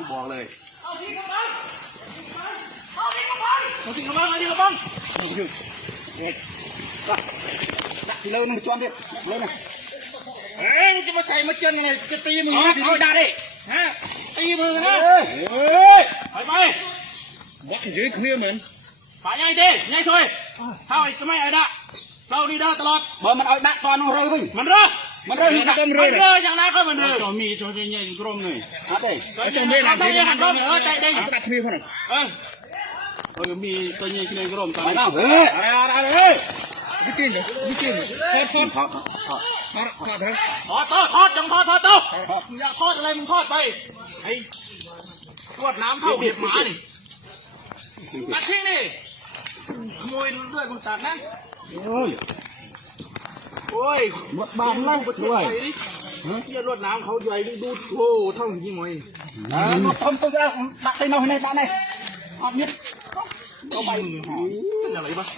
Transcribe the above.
กูบอกเลยเอาที่กระบังเอาที่กระบังเร็วหนึ่งจวนเด็ดเร็วหนึ่งเฮ้ยจะมาใส่มาเจนไงจะตีมือนะเอาได้ดิฮะตีมือนะเฮ้ยไปวัดยืดเคลียร์เหมือนฝ่ายใหญ่ดิใหญ่ช่วยเท่าไอ้จะไม่ไอ้ด่าเราดีเด้อตลอดเบอร์มันเอาดักตอนมันเรื่อยมันเรื่อยอย่างนั้นก็มันเรื่อยจอมีจอใหญ่กรมหน่อยอะไรจอมีหลังใหญ่กรมใจเด้งตัดเคลียร์พ่อหน่อยมีตัวใหญ่เคลียร์กรมตอนนี้อะไรไม่กินทอดยังทอดอยากทอดอะไรมึงทอดไปไอ้ตรวจน้ำเข้าเห็บหมานี่ตัดทิ้งนี่ขโมยเลือดมึงตัดนะโอ้ยหมดบานเล่าไปด้วยเที่ยวรวดน้ำเขาใหญ่ดูโอ้เท่าหิ้งมวยทำตัวจะตัดไปเอาให้ในบ้านเลยอัดนิดก็ไปอะไรบ้าง